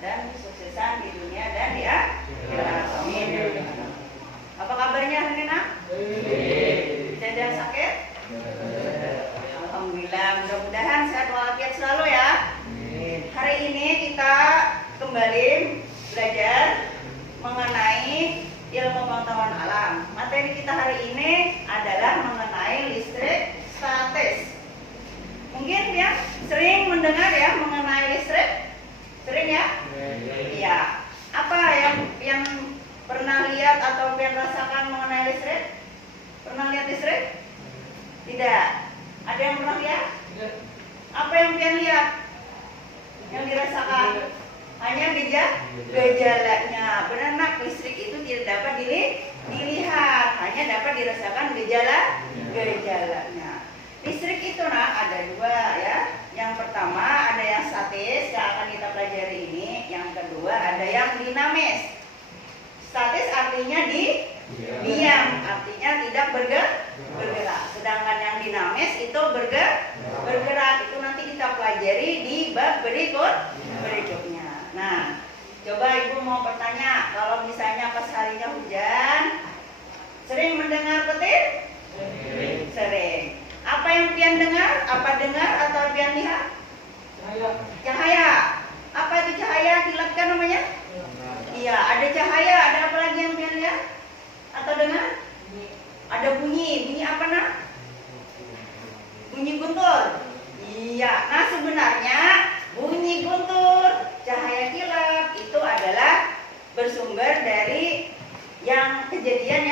dan kesuksesan di dunia dan di akhirat. Amin. Apa kabarnya hari ini, Nak? Tidak sakit? Alhamdulillah, mudah-mudahan sehat walafiat selalu ya. Hari ini kita kembali belajar mengenai ilmu pengetahuan alam. Materi kita hari ini adalah mengenai listrik statis. Mungkin ya sering mendengar ya mengenai listrik, sering ya? Iya. Apa yang pernah lihat atau yang rasakan mengenai listrik? Pernah lihat listrik? Tidak. Ada yang pernah lihat? Apa yang pian lihat? Yang dirasakan? Hanya gejalanya. Benar nak, listrik itu tidak dapat dilihat, hanya dapat dirasakan gejalanya. Listrik itu nak ada dua ya. Yang pertama ada yang statis yang akan kita pelajari ini. Yang kedua ada yang dinamis. Statis artinya diam, artinya tidak bergerak. Sedangkan yang dinamis itu bergerak. Itu nanti kita pelajari di bab berikutnya. Nah, coba ibu mau bertanya, kalau misalnya pas harinya hujan, sering mendengar petir? Sering. Apa yang pian dengar? Apa dengar atau pian lihat? Cahaya. Apa itu cahaya? Kilat kan namanya? Iya, ada cahaya. Ada apa lagi yang pian lihat? Atau dengar? Ada bunyi. Bunyi apa nak? Bunyi guntur. Iya. Nah sebenarnya bunyi guntur, cahaya kilat itu adalah bersumber dari yang kejadian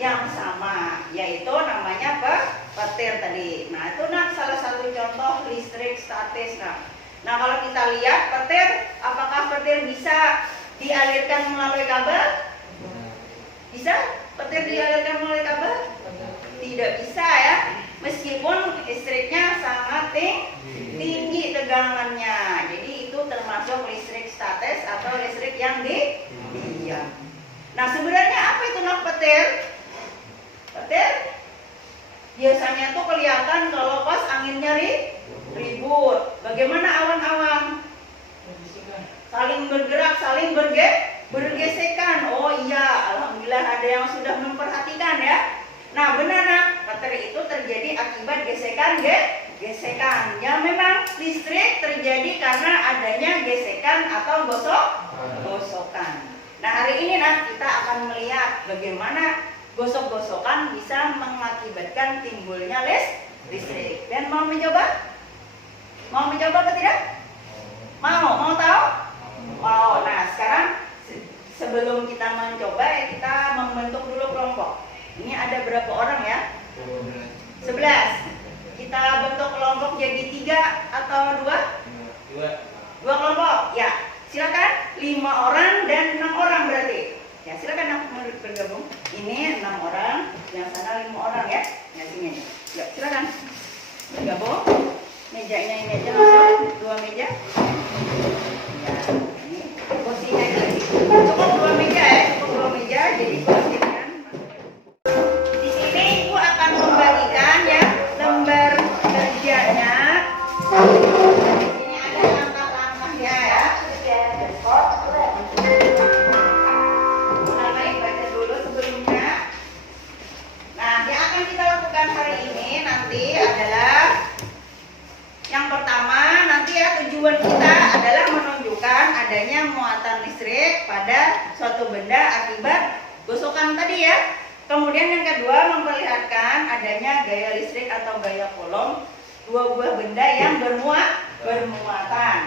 yang sama, yaitu namanya petir tadi. Nah itu nak salah satu contoh listrik statis. Nah kalau kita lihat petir, apakah petir bisa dialirkan melalui kabel? Bisa? Petir dialirkan melalui kabel? Tidak bisa ya. Meskipun listriknya sangat tinggi tegangannya. Jadi itu termasuk listrik statis atau listrik yang diam. Nah sebenarnya apa itu nak petir? Petir biasanya tuh kelihatan kalau pas anginnya ribut. Bagaimana awan-awan? Saling bergerak, saling bergesekan. Oh iya, alhamdulillah ada yang sudah memperhatikan ya. Nah benar nak, petir itu terjadi akibat gesekan. Ya memang listrik terjadi karena adanya gesekan atau gosokan. Nah hari ini nak kita akan melihat bagaimana gosok-gosokan bisa mengakibatkan timbulnya listrik. Dan mau mencoba? Mau mencoba atau tidak? Mau tahu? Mau. Nah sekarang sebelum kita mencoba ya kita membentuk dulu kelompok. Ini ada berapa orang ya? 11. Kita bentuk kelompok jadi 3 atau 2? 2 kelompok. Ya, silakan. 5 orang dan 6 orang berarti. Ya, silakan bergabung. Ini 6 orang, yang sana 5 orang ya. Ya, sini. Ya, silakan. Bergabung. Mejanya ini aja masuk 2 meja. Ya, ini posisinya ini. Cukup 2 meja ya, cukup 2 meja jadi posisi. Membagikan ya lembar kerjanya. Ini ada langkah-langkahnya ya. Mulai baca dulu sebelumnya. Nah, yang akan kita lakukan hari ini nanti adalah yang pertama nanti ya tujuan kita adalah menunjukkan adanya muatan listrik pada suatu benda akibat gosokan tadi ya. Kemudian yang kedua memperlihatkan adanya gaya listrik atau gaya Coulomb, 2 buah benda yang bermuatan.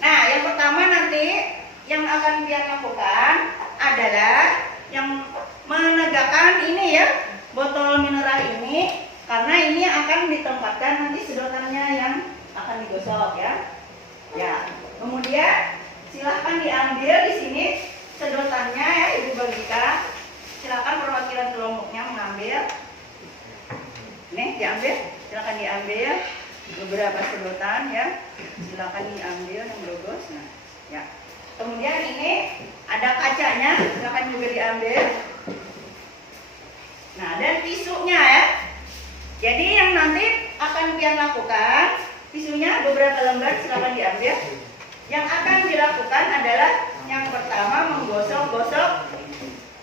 Nah, yang pertama nanti yang akan kita lakukan adalah yang menegakkan ini ya, botol mineral ini, karena ini akan ditempatkan nanti sedotannya yang akan digosok ya. Ya, kemudian silahkan diambil di sini sedotannya ya, Ibu bagikan. Silakan perwakilan kelompoknya mengambil. Nih diambil, silakan diambil beberapa sedotan ya. Silakan diambil yang bagus. Nah, ya. Kemudian ini ada kacanya, silakan juga diambil. Nah, dan tisunya ya. Jadi yang nanti akan pian lakukan, tisunya beberapa lembar silakan diambil. Yang akan dilakukan adalah yang pertama menggosok-gosok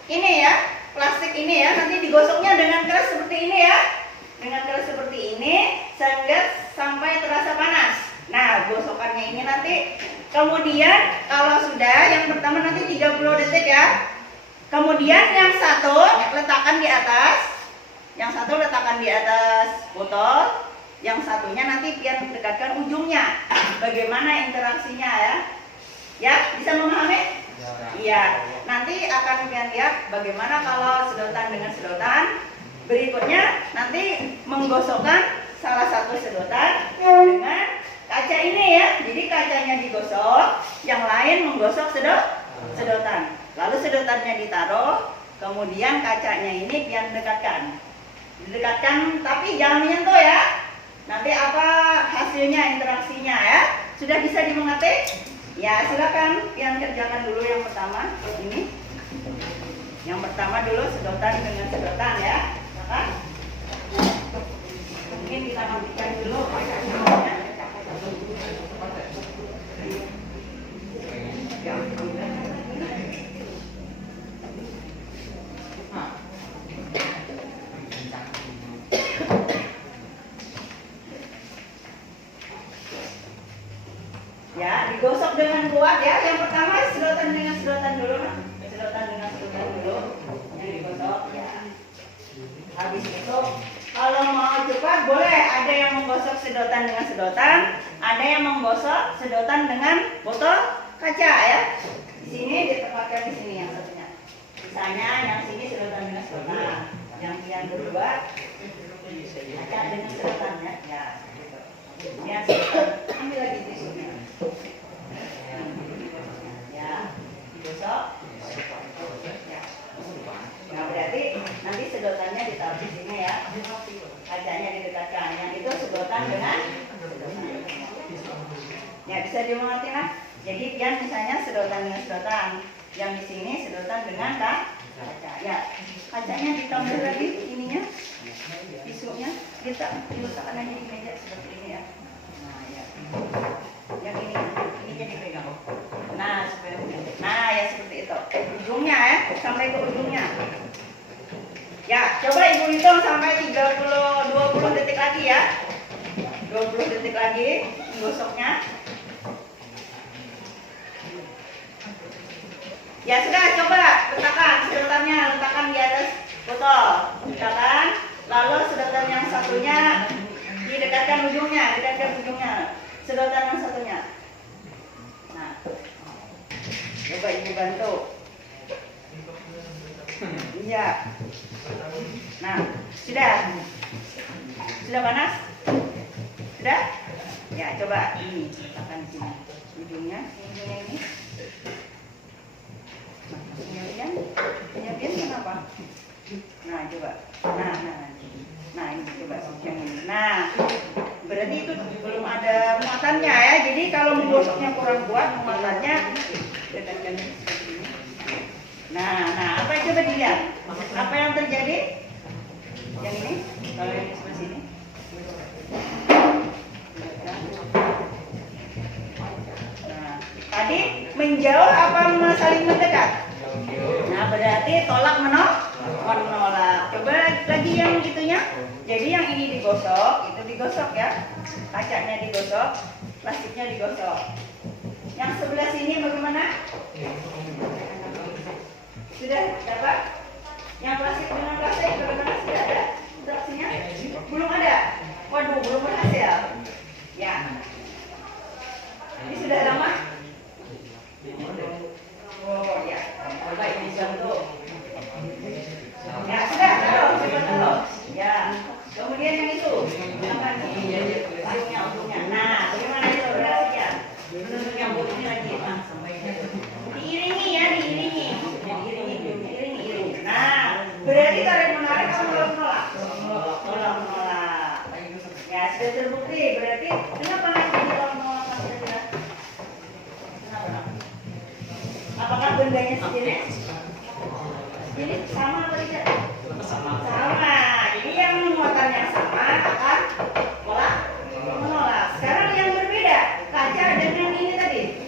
ini ya, plastik ini ya. Nanti digosoknya dengan keras seperti ini ya. Dengan keras seperti ini sehingga sampai terasa panas. Nah, gosokannya ini nanti kemudian kalau sudah yang pertama nanti 30 detik ya. Kemudian yang satu letakkan di atas. Yang satu letakkan di atas botol. Yang satunya nanti biar dekatkan ujungnya. Bagaimana interaksinya ya? Ya, bisa memahami? Iya. Nanti akan kalian lihat bagaimana kalau sedotan dengan sedotan. Berikutnya nanti menggosokkan salah satu sedotan dengan kaca ini ya. Jadi kacanya digosok, yang lain menggosok sedotan. Lalu sedotannya ditaruh, kemudian kacanya ini biar didekatkan, tapi jangan menyentuh ya. Nanti apa hasilnya, interaksinya ya. Sudah bisa dimengerti? Ya, silakan kalian kerjakan dulu yang pertama ini. Yang pertama dulu sedotan dengan sedotan ya. Mungkin kita matikan dulu kacanya. Ya, digosok dengan kuat ya. Yang pertama sedotan dengan sedotan dulu, sedotan dengan sedotan dulu yang digosok ya. Habis itu kalau mau cepat boleh ada yang menggosok sedotan dengan sedotan, ada yang menggosok sedotan dengan botol kaca ya. Di sini ditempatkan di sini yang satunya. Misalnya yang sini sedotan dengan sedotan, yang kedua kaca dengan sedotan ya. Ya, gitu. Ya, ambil lagi tisunya. Ya, digosok. Ya. Nah, berarti nanti sedotannya ditaruh di sini ya. Kacanya didekatkan. Yang itu sedotan dengan sedotan. Ya, bisa dimengerti lah. Jadi yang misalnya sedotan dengan sedotan, yang di sini sedotan dengan kaca. Ya, kacanya ditambah lagi ininya, tisunya diletakkan aja di meja seperti ini ya. Nah, ya. Yang ini jadi pegang. Nah, ya seperti itu. Ujungnya ya, sampai ke ujungnya. Ya, coba ibu hitung sampai 20 detik lagi ya. 20 detik lagi menggosoknya. Ya sudah, coba letakkan sedotannya, letakkan di atas botol. Letakkan, lalu sedotan yang satunya didekatkan ujungnya, sedotan yang satunya. Nah, coba ibu bantu. Iya. Nah, sudah panas? Sudah? Ya, coba ini letakkan di sini. Ujungnya ini. Penyedian kenapa? Nah, coba. Nah, ini coba yang ini. Nah, berarti itu belum ada muatannya ya. Jadi kalau menggosoknya kurang kuat muatannya dekatkan seperti ini. Nah, apa coba dilihat? Apa yang terjadi? Yang ini, kalau yang sebelah sini. Nah, tadi menjauh apa saling mendekat? Nah, berarti tolak menolak. Coba lagi yang itunya. Jadi yang ini digosok, itu digosok ya. Kacanya digosok, plastiknya digosok. Yang sebelah sini bagaimana? Sudah dapat? Yang plastik dengan plastik bagaimana? Sudah ada interaksinya? Belum ada? Waduh, belum berhasil. Ya. Ini sudah lama? Oh ya, coba ini contoh. Ya sudah, taruh. Ya. Kemudian yang itu, apa nih? Ujungnya. Nah, bagaimana itu berhasilnya? Menunjuk yang ini lagi. Nah, sampai diiringi ya, diiringi. Nah, berarti tarik menarik atau menolak? Menolak. Ya, sudah terbukti. Berarti kenapa nanti ditolak menolak saja? Kenapa? Apakah bendanya segini? Ini sama atau tidak? Sama. Jadi yang muatan yang sama akan menolak. Sekarang yang berbeda, kaca dengan ini tadi.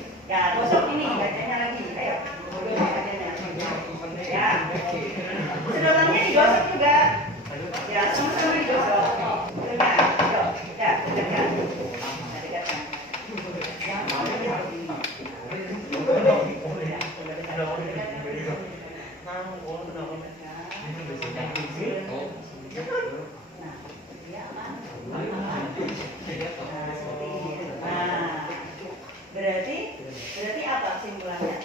Berarti apa kesimpulannya?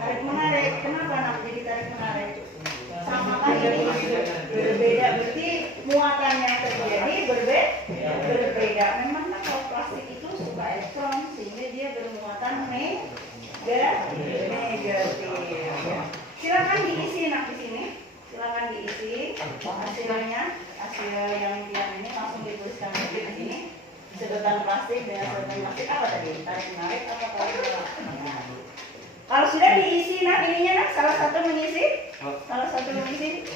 Tarik menarik. Kenapa nak jadi tarik menarik? Sama kan ini berbeda, berarti muatannya terjadi berbeda. Memang kan kalau plastik itu suka elektron sehingga dia bermuatan negatif. Silakan diisi nak di sini. Silakan diisi hasilnya, hasil yang ini langsung dituliskan di sini. Sedotan plastik dengan sedotan plastik apa tadi? Tarik menarik apa tarik menolak? Kalau sudah diisi, nah ininya nah salah satu mengisi.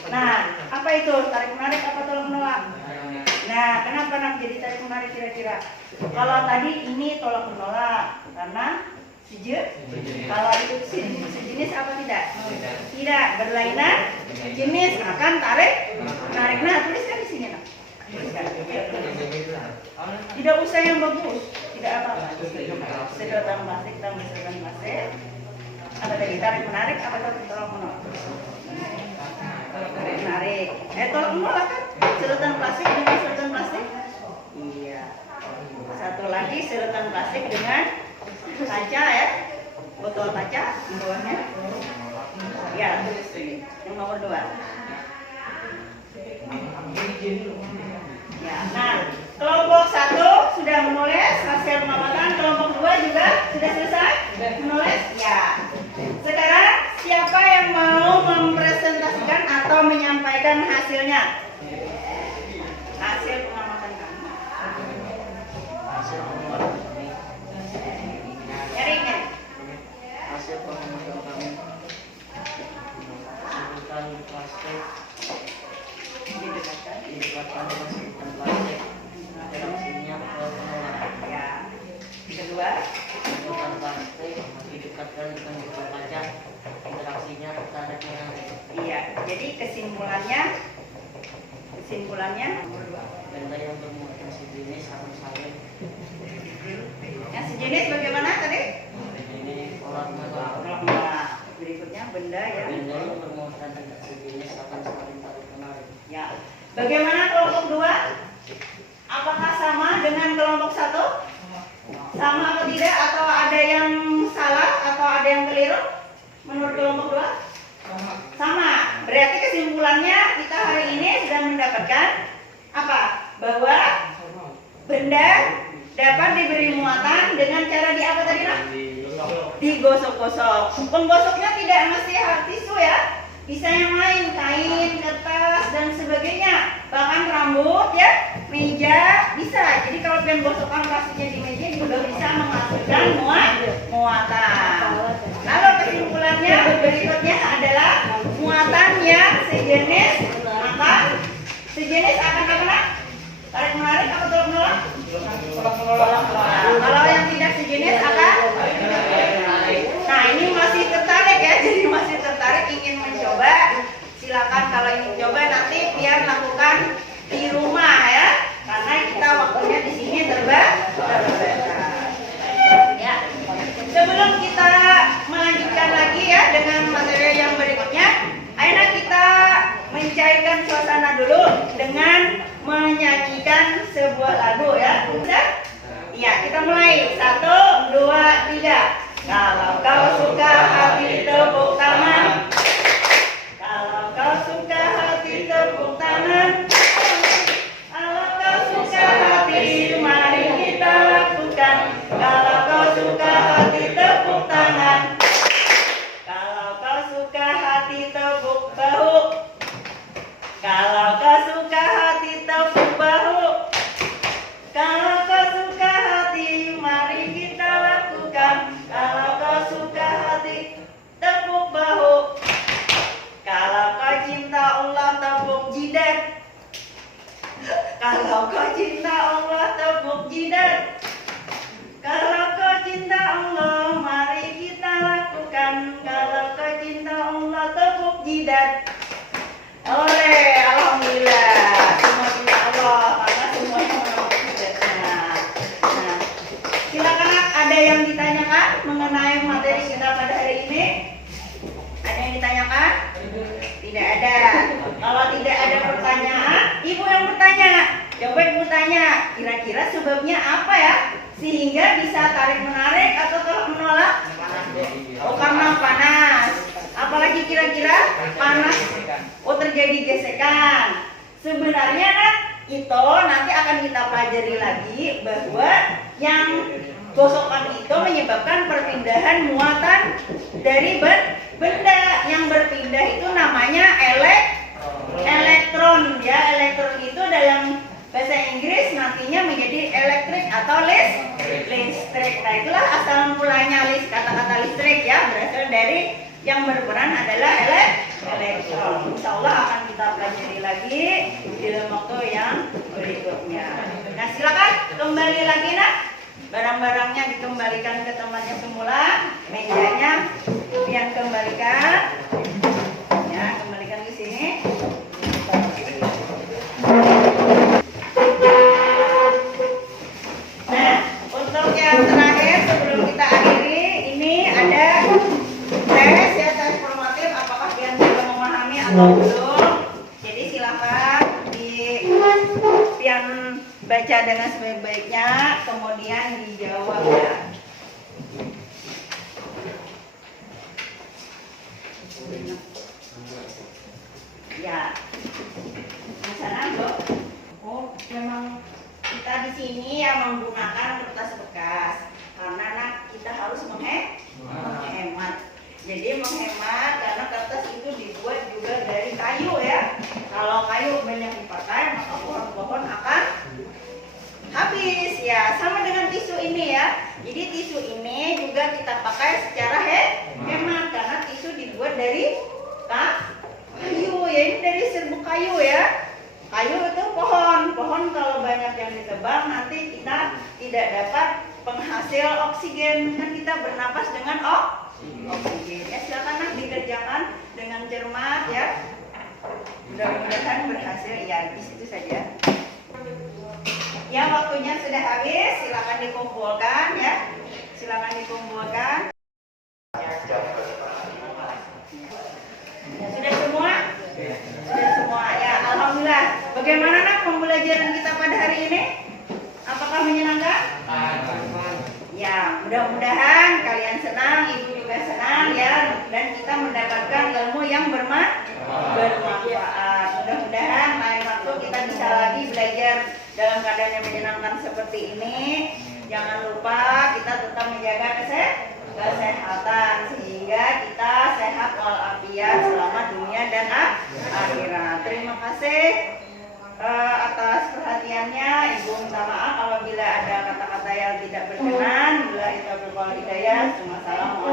Nah, apa itu tarik menarik apa tolak menolak? Nah, kenapa nak jadi tarik menarik kira-kira? Kalau tadi ini tolak menolak karena kalau itu sejenis apa tidak? Tidak, berlainan jenis akan tarik menarik. Nah, tuliskan di sini nak. Tidak usah yang bagus, tidak apa-apa. Sedotan plastik tambah sedotan plastik. Apa tadi tarik menarik apa tolak menolak? Tarik menarik. Tolak menolak kan? Sedotan plastik dengan sedotan plastik. Iya. Satu lagi sedotan plastik dengan kaca ya. Botol kaca di bawahnya. Ya, tulis ini. Yang nomor 2. Ya, nah, kelompok 1 sudah menulis hasil pengamatan, kelompok 2 juga sudah selesai menulis. Ya. Sekarang siapa yang mau mempresentasikan atau menyampaikan hasilnya? Hasil pengamatan kami. Nyari. Hasil pengamatan kami. Sedotan plastik didekatkan dengan sedotan plastik. Interaksinya menolak. Ya. Kedua, sedotan plastik didekatkan dengan botol kaca. Interaksinya tarik menarik. iya. Jadi kesimpulannya Benda yang bermuatan sejenis akan saling. yang sejenis bagaimana tadi? Ini tolak menolak. Nah, berikutnya benda yang Benda yang bermuatan tidak sejenis akan saling tarik menarik. ya. Bagaimana kelompok 2? Apakah sama dengan kelompok 1? Sama atau tidak? Atau ada yang salah atau ada yang keliru? Menurut kelompok 2? Sama. Berarti kesimpulannya kita hari ini sudah mendapatkan apa? Bahwa benda dapat diberi muatan dengan cara di apa tadi nak? Digosok-gosok. Penggosoknya tidak mesti tisu ya. Bisa yang lain, kain, kertas dan sebagainya. Bahkan rambut ya, meja bisa. Jadi kalau pengen gosokkan plastiknya di meja juga bisa menghasilkan muatan. Lalu kesimpulannya berikutnya adalah muatan yang sejenis akan apa? Tarik menarik atau tolak menolak? Kalau yang tidak sejenis akan. Nah, ini masih tertarik ya, jadi masih tertarik ingin mencoba. Silakan kalau ingin coba nanti biar lakukan di rumah ya, karena kita waktunya di sini terbatas. Ya. Sebelum kita melanjutkan lagi ya dengan materi yang berikutnya, ayo kita mencairkan suasana dulu dengan menyanyikan sebuah lagu ya. Sudah? Iya, kita mulai. 1, 2, 3. Kalau kau suka hati tepuk tangan. Kalau kau suka hati tepuk tangan. Kalau kau suka hati mari kita lakukan. Kalau kau suka hati tepuk tangan. Kalau kau suka hati tepuk bahu. Kalau kau suka hati tepuk bahu. Kalau kau suka hati mari kita lakukan. Kalau kau suka hati tepuk bahu. Kalau kau cinta Allah tepuk jidat. Kalau kau cinta Allah tepuk jidat. Kalau kau cinta Allah mari kita lakukan. Kalau kau cinta Allah tepuk jidat. Oleh, alhamdulillah. Semua cinta Allah karena semuanya menepuk jidatnya. Nah, silakan ada yang ditanyakan mengenai materi kita pada hari ini? Ada yang ditanyakan? Tidak ada. Kalau tidak ada pertanyaan, ibu yang bertanya. Coba ibu tanya, kira-kira sebabnya apa ya? Sehingga bisa tarik menarik atau tolak menolak? pelajari lagi bahwa yang gosokan itu menyebabkan perpindahan muatan dari benda. Yang berpindah itu namanya elektron ya. Elektron itu dalam bahasa Inggris nantinya menjadi elektrik atau listrik. Nah, itulah asal mulanya kata-kata listrik ya, berasal dari yang berperan adalah elektron. Insya Allah akan kita pelajari lagi di dalam waktu yang berikutnya. Nah, silakan kembali lagi nak. Barang-barangnya dikembalikan ke tempatnya semula, mejanya pian kembalikan. Ya, kembalikan di sini. Nah, untuk yang terakhir sebelum kita akhiri, ini ada tes ya, tes formatif. Apakah pian sudah memahami atau belum? Jadi silakan pian baca dengan sebaik-baiknya, kemudian dijawab ya. Ya, sana Bu. Oh, memang kita di sini ya menggunakan kertas bekas karena kita harus menghemat. Jadi menghemat karena kertas itu dibuat juga dari kayu ya. Kalau kayu banyak dipakai maka pohon-pohon akan habis ya. Sama dengan tisu ini ya. Jadi tisu ini juga kita pakai secara hemat karena tisu dibuat dari kayu ya. Ini dari serbuk kayu ya. Kayu itu pohon kalau banyak yang ditebang nanti kita tidak dapat penghasil oksigen, kan kita bernapas dengan oksigen. Ya, silakan dikerjakan dengan cermat ya. Mudah-mudahan berhasil ya. Di situ saja. Ya, waktunya sudah habis. Silakan dikumpulkan ya. Silakan dikumpulkan. Ya, sudah semua? Sudah semua ya. Alhamdulillah. Bagaimana nak pembelajaran kita pada hari ini? Apakah menyenangkan? Ya, mudah-mudahan kalian senang, ibu juga senang ya, dan kita mendapatkan ilmu yang bermanfaat. Mudah-mudahan lain waktu kita bisa lagi belajar dalam keadaan yang menyenangkan seperti ini. Jangan lupa kita tetap menjaga kesehatan sehingga kita sehat walafiat selama dunia dan akhirat. Terima kasih atas perhatiannya. Ibu minta maaf apabila ada kata-kata yang tidak berkenan. Bila itu berkol hidayah. Assalamualaikum.